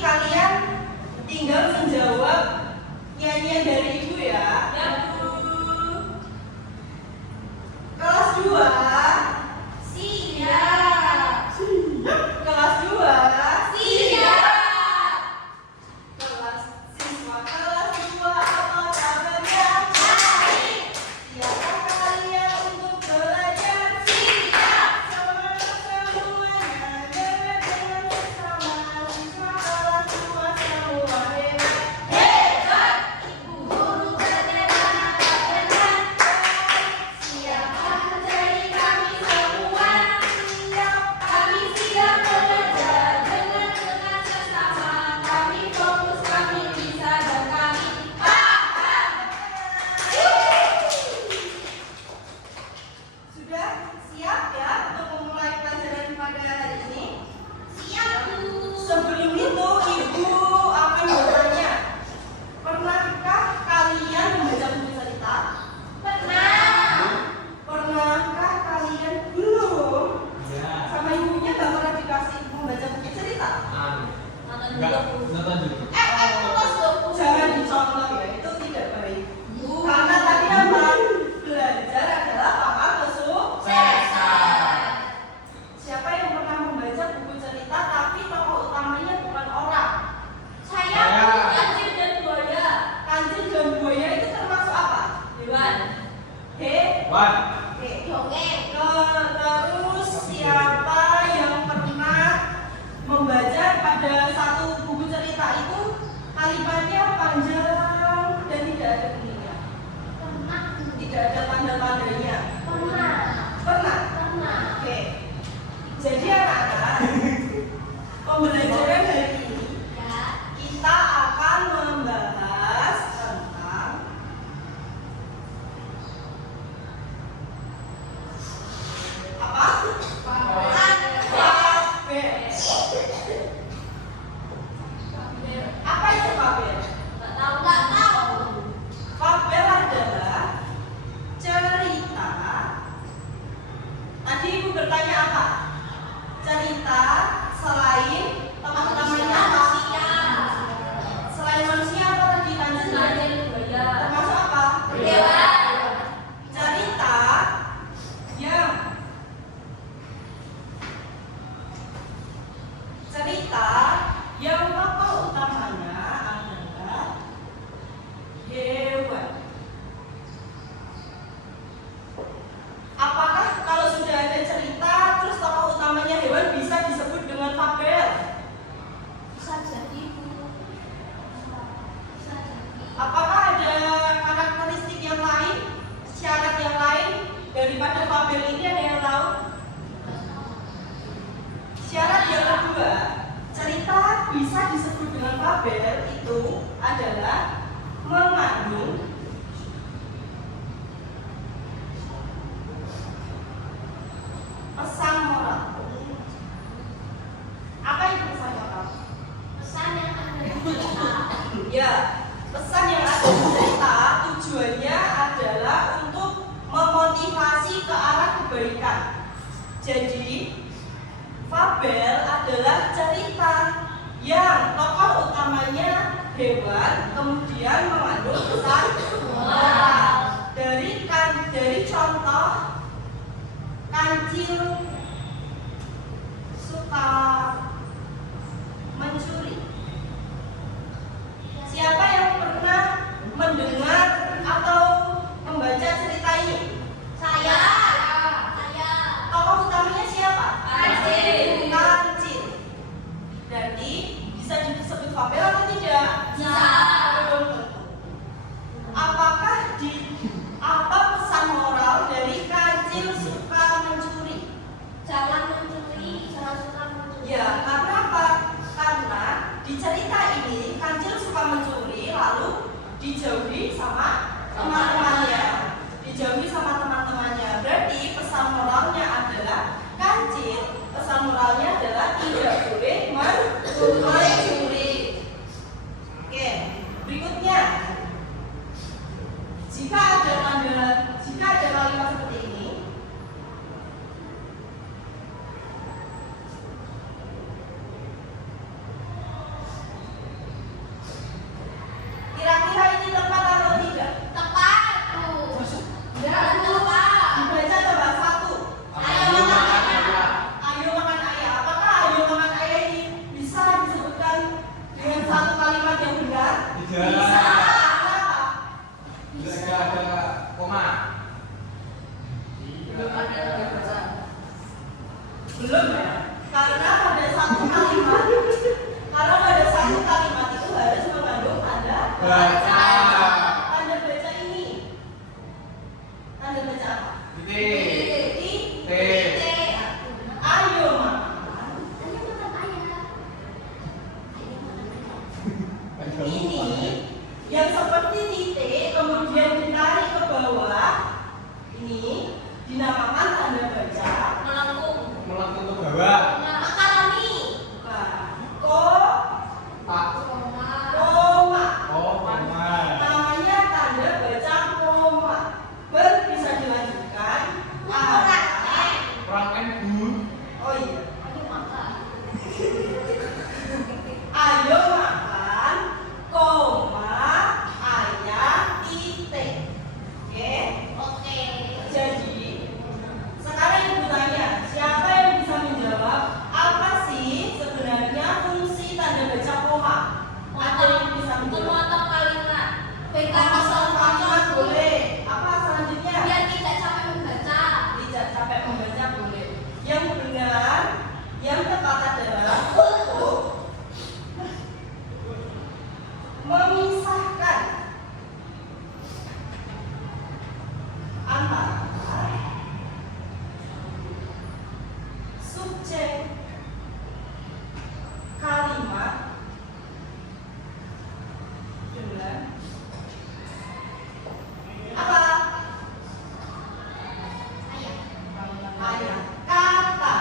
kalian tinggal menjawab nyanyian dari ibu ya. Ya, Bu. Kelas 2. Siap. Kelas 2. Siap. Siswa kelas 2, apa kabarnya? Baik. Siapkah kalian untuk belajar? Siap. Semangat semuanya, dengan bersama. Siswa kelas 2 semua hebat. Hebat. Ibu guru bagaimana kalian? Siapa menjadi kami semua? Kami siap belajar dengan sesama. Kami fokus, kami bisa dan kami paham. Sudah siap ya untuk memulai pelajaran pada hari ini? Siap, Bu. Sebelum itu, Ibu akan bertanya, pernahkah kalian membaca buku cerita? Pernah. Pernahkah kalian belum? Ya. Sama ibunya nggak pernah dikasih membaca buku cerita? Enggak, nonton dulu. Terus dong, Bu. Jangan dicontoh ya, itu tidak baik. Bu. Karena tadi apa? Belajar adalah pakar kesuksesan. Siapa yang pernah membaca buku cerita tapi tokoh utamanya bukan orang? Saya kancil dan buaya. Kancil dan buaya itu termasuk apa? Hewan. Wan. Oke. Dongeng. Terus siapa yang pernah membaca pada satu buku cerita itu kalimatnya panjang dan tidak ada bunyinya, Pernah. tidak ada tanda-tandanya? Pernah. Pernah? Pernah. Oke. Jadi anak-anak, pembelajaran hari ini Ya. kita akan membahas tentang apa? Fabel. Apa itu fabel? Nggak tahu. Fabel adalah cerita. Tadi ibu bertanya apa? Cerita selain tokoh utamanya apa? Manusia. Selain manusia apa tadi Kancil? Kancil buaya. Termasuk apa? Hewan. Cerita yang tokoh utamanya adalah hewan. Apakah kalau sudah ada cerita terus tokoh utamanya hewan bisa disebut dengan fabel? Bisa jadi, Bu. Bisa jadi. Apakah ada karakteristik yang lain, syarat yang lain daripada fabel ini, ada yang tahu? Syarat yang kedua, cerita bisa disebut dengan fabel itu adalah mengandung pesan moral. Apa itu pesan moral? Pesan yang ada di cerita. Ya, pesan yang ada di cerita tujuannya adalah untuk memotivasi ke arah kebaikan. Jadi, fabel adalah cerita yang tokoh utamanya hewan, kemudian mengandung pesan moral. Dari contoh Kancil suka mencuri. Siapa yang pernah mendengar atau membaca cerita ini? Saya. Saya. Tokoh utamanya siapa? Kancil. Kancil. Berarti bisa disebut fabel atau tidak? Bisa. Belum tentu. Apa pesan moral dari Kancil suka mencuri? Bisa. Ada koma. Belum ya? Karena pada satu kalimat itu harus mengandung tanda Baca. Tanda baca ini. Tanda baca apa? Titik. T. T. Ayo makan. Ini yang seperti titik kemudian ditarik ke bawah. Ini dinamakan tanda baca. Melengkung. Melengkung ke bawah. Makaroni. Bukan. Tak. Koma. Koma. Oh, koma. Namanya tanda baca koma. Bisa dilanjutkan. Kurang N bu. Oh iya. Ayo makan. Ayo makan. Koma. Ayam titik. Oke. Oke. Jadi sekarang ibu tanya, siapa yang bisa menjawab apa sih sebenarnya fungsi tanda baca koma? Ada yang bisa menjawab? Memotong kalimat. Memotong kalimat boleh. Apa selanjutnya? Biar tidak capek membaca. Tidak capek membaca boleh. Yang benar, yang tepat adalah untuk memisahkan antara subjek kalimat dengan apa? Ayat kata.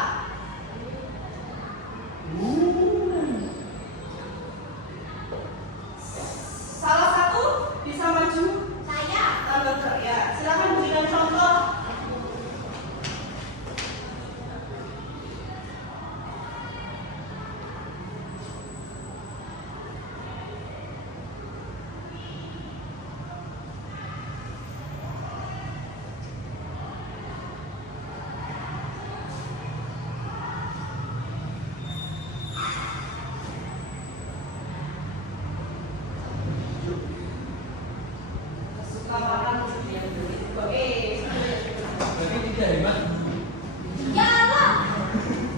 Salah satu bisa maju Saya. tanggal ya. Silakan berikan contoh. Suka makan oke. Berarti tidak hebat. Ya Allah.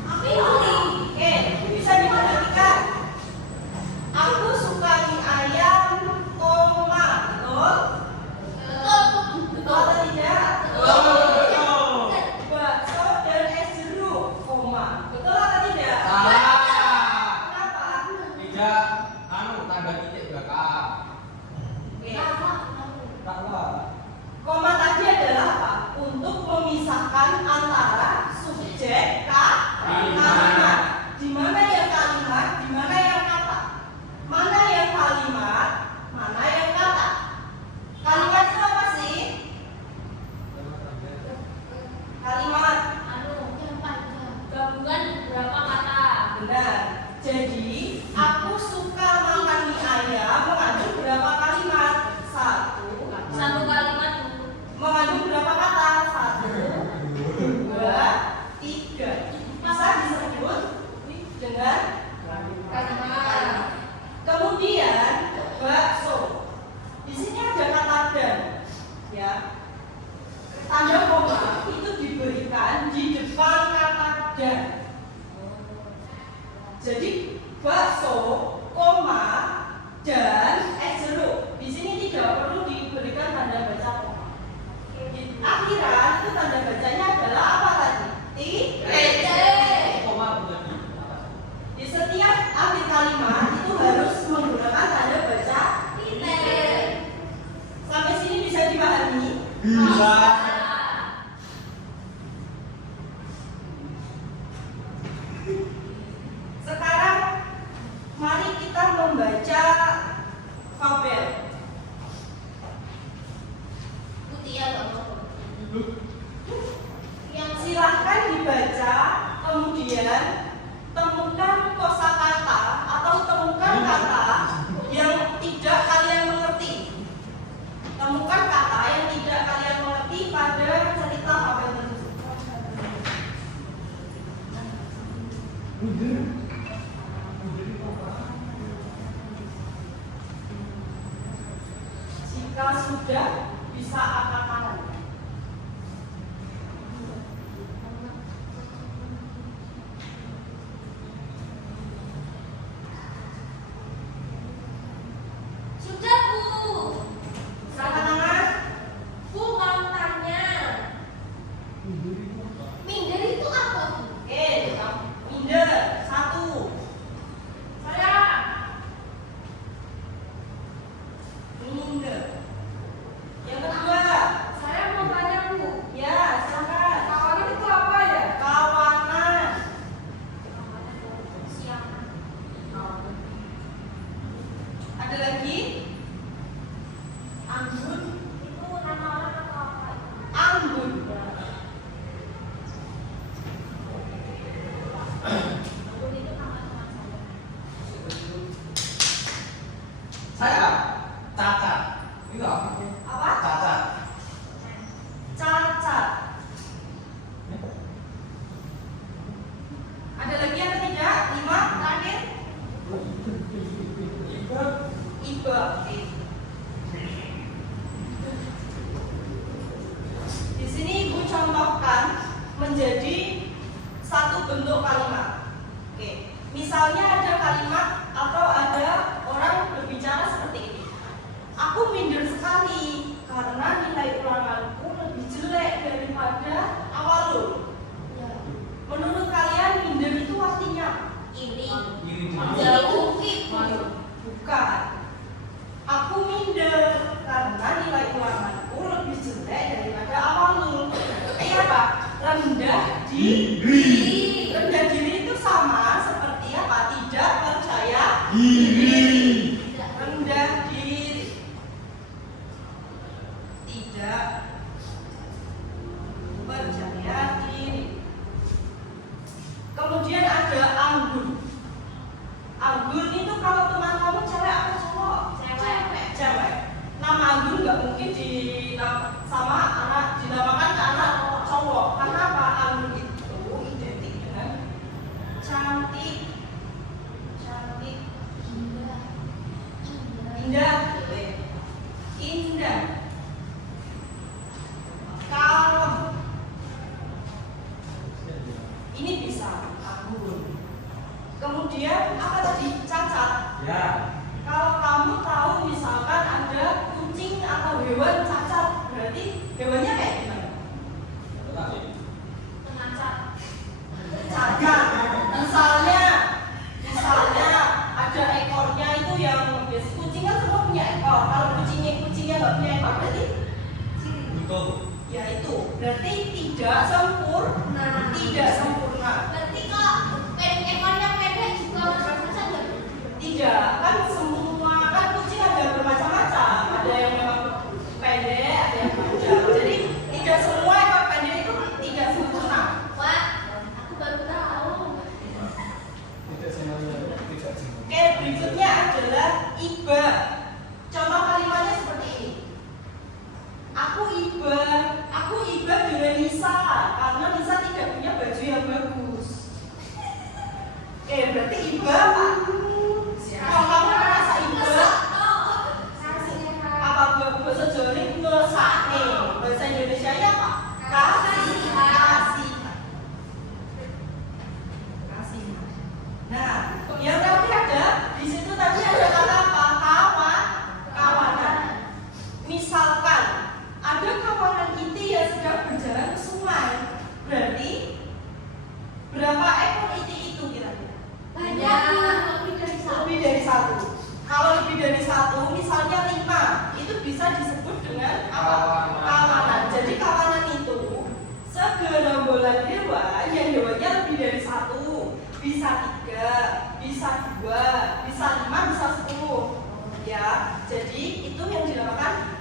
Apa ini? Oke, bisa diperhatikan. Aku suka mie ayam, koma, betul? Betul. Betul atau tidak? Betul. Bakso dan es jeruk, koma, betul atau tidak? Salah. Kenapa? Tidak. Tanda titik belakang. Oke. Salah. Koma tadi adalah apa? Untuk memisahkan antara subjek kalimat. Di mana yang kalimat, di mana yang kata? Mana yang kalimat, mana yang kata? Kalimat itu apa sih? Kalimat. Gabungan beberapa kata. Benar. Jadi, aku suka makan mie ayam mengandung berapa kalimat? Satu kalimat. Mengandung berapa kata? 1, 2, 3. Bisa disebut dengan Kalimat. kemudian bakso. Di sini ada kata dan, ya. Tanda koma itu diberikan di depan kata dan. Jadi bakso, koma, dan es jeruk. Di sini tidak perlu diberikan tanda baca koma. Di akhiran itu tanda bacanya adalah apa tadi? Titik. Koma bukan di. Di setiap akhir kalimat itu harus menggunakan tanda baca Titik. Sampai sini bisa dipahami? Bisa. Sekarang mari kita membaca fabel. Mutia loh. Yang Silahkan dibaca, kemudian temukan kosakata atau temukan kata yang tidak kalian mengerti. Temukan kata yang tidak kalian mengerti pada cerita fabel tersebut. sudah bisa angkat tangan. Sudah, Bu. Angkat tangan. Bu, mau tanya. Minder itu apa, Bu? Oke, minder. 1. Saya. Minder. Yang kedua. Saya mau tanya, Bu. Ya, silakan. Kawanan itu apa ya? Kawanan. Siap. Ada lagi? Anggun itu nama orang atau apa? Anggun. Anggun itu nama teman saya. Saya cacat. Itu apa? Apa? Cacat. Cacat. Ada lagi atau tidak? 5 terakhir. Iba. Oke. Di sini Ibu contohkan menjadi satu bentuk kalimat. Oke. Misalnya ada kalimat atau ada orang berbicara seperti ini. Aku minder sekali karena nilai ulanganku lebih jelek daripada awal loh. Ya. Menurut kalian minder itu artinya apa? Ini. Ini Jauh. Bukan. Aku minder karena nilai ulanganku lebih jelek daripada awal loh. Ini apa? Rendah diri. Rendah diri itu sama seperti apa? Tidak percaya diri. Rendah diri. Tidak percaya diri. Kemudian ada anggun. Anggun itu kalau teman kamu cewek atau cowok? Cewek. Nama anggun nggak mungkin sama anak dinamakan ke anak cowok. Karena apa? Anggun itu identik dengan cantik, cantik, indah, indah, kalem. Ini bisa anggun. Kemudian apa tadi? Cacat. Ya. Kalau kamu tahu misalkan ada kucing atau hewan cacat, berarti hewannya kayak gimana? Cacat. Misalnya ada ekornya itu yang biasa kucing kan semua punya ekor. Kalau kucingnya nggak punya ekor berarti Betul. ya itu berarti tidak sempurna. Tidak sempurna. Berarti kok ekornya pendek juga macam-macam ya? Tidak, kan semua kan kucing ada bermacam-macam. Ada yang memang pendek, ada yang panjang. Jadi tidak semua ekor pendek itu tidak sempurna. Wah, aku baru tahu. Tidak semuanya. Tidak semuanya. Oke, berikutnya adalah iba. Contoh kalimatnya seperti ini. Aku iba dengan Nisa karena Nisa tidak punya baju yang bagus. Oke, berarti iba apa? Kalau kamu merasa iba, apa bahasa Jawa ini ngesake? Bahasa Indonesia nya apa? Kasih. Nah, yang tadi ada di situ tadi ada kata apa? Kawanan. Misalkan ada kawanan inti yang sedang berjalan ke sungai, berarti berapa ekor inti itu kira-kira? Banyak, Lebih dari 1. Kalau lebih dari 1, misalnya 5, itu bisa disebut dengan apa? Kawanan. Jadi kawanan itu segerombolan hewan yang hewannya lebih dari 1, bisa 3, bisa 2, bisa 5, bisa 10. Ya, jadi itu yang dinamakan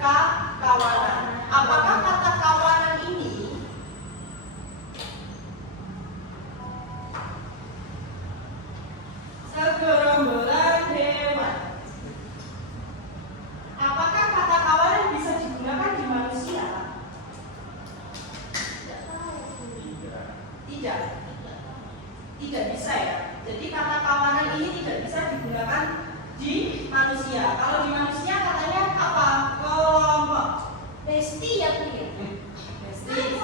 kawanan. Apakah kata kawanan ini segerombolan hewan? Apakah kata kawanan bisa digunakan di manusia? Tidak. Tidak bisa ya. Jadi kata kawanan ini tidak bisa digunakan di manusia. Kalau di manusia katanya apa? Kelompok. Besti ya Bu ya. Besti.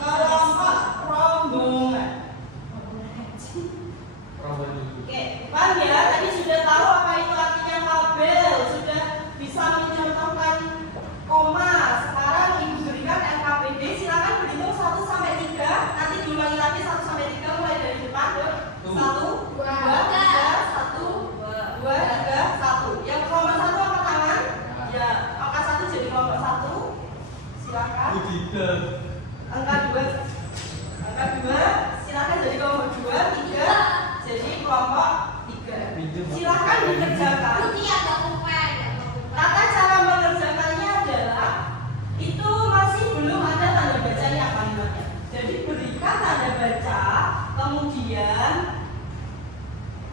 Kelompok rombongan. Oke, paham ya? Tadi sudah tahu apa itu artinya tabel, sudah bisa mencontohkan koma. Sekarang Ibu berikan NKPD, silakan berhitung 1 sampai 3. Nanti diulangi lagi 1 sampai 3 mulai dari depan. 1, 2, 3, 1, 2, 3, 1. Yang kelompok 1 angkat tangan. Ya, angka 1 jadi kelompok 1. Silakan. Angka 2. Angka 2, silakan jadi kelompok 2, 3. Jadi kelompok 3. Silakan dikerjakan. Putih ada kupen. Tata cara mengerjakannya adalah itu masih belum ada tanda bacanya kalimatnya. Jadi berikan tanda baca, kemudian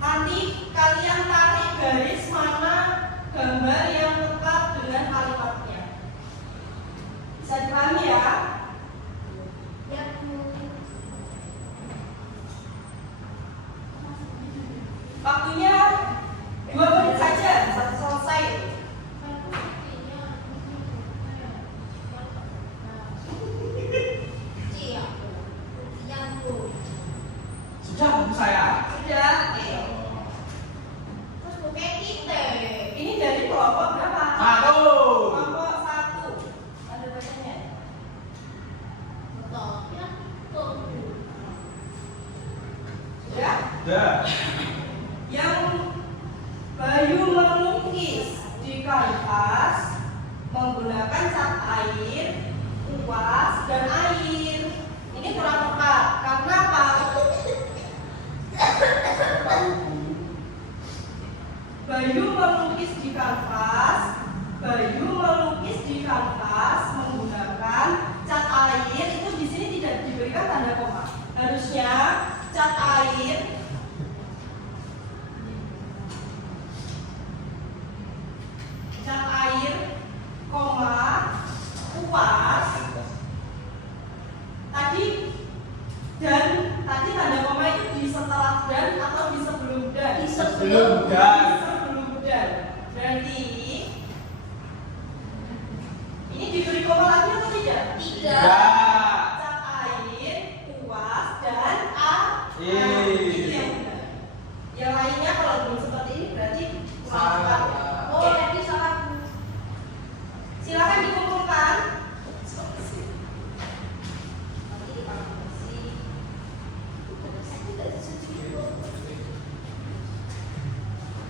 nanti kalian tarik garis mana gambar yang tepat dengan kalimatnya. Bisa dipahami ya? Ya Bu. Waktunya 2 menit saja, satu selesai. Iya. Yang Bu. Sudah buku saya. Sudah. Terus bukan kita. Ini dari kelompok berapa? 1. Kelompok 1. Tanda bacanya. Betul. Ya, betul. Sudah? Sudah. Yang Bayu melukis di kanvas menggunakan cat air, kuas, dan air. Ini kurang tepat. Karena apa? Bayu melukis di kanvas. Bayu melukis di kanvas menggunakan cat air. Itu di sini tidak diberikan tanda koma. Harusnya cat air koma, kuas. Tadi tanda koma itu di setelah dan atau di sebelum dan? Di Sebelum dan. Sebelum dan. Berarti ini diberi koma lagi atau tidak? Tidak. Cat air, kuas, dan air. Itu yang benar. Yang lainnya kalau belum seperti ini berarti kurang tepat. Oh, jadi salah Bu. Silakan dikumpulkan.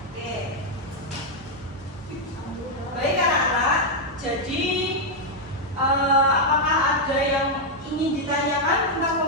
Oke. Baik anak-anak. Jadi apakah ada yang ingin ditanyakan tentang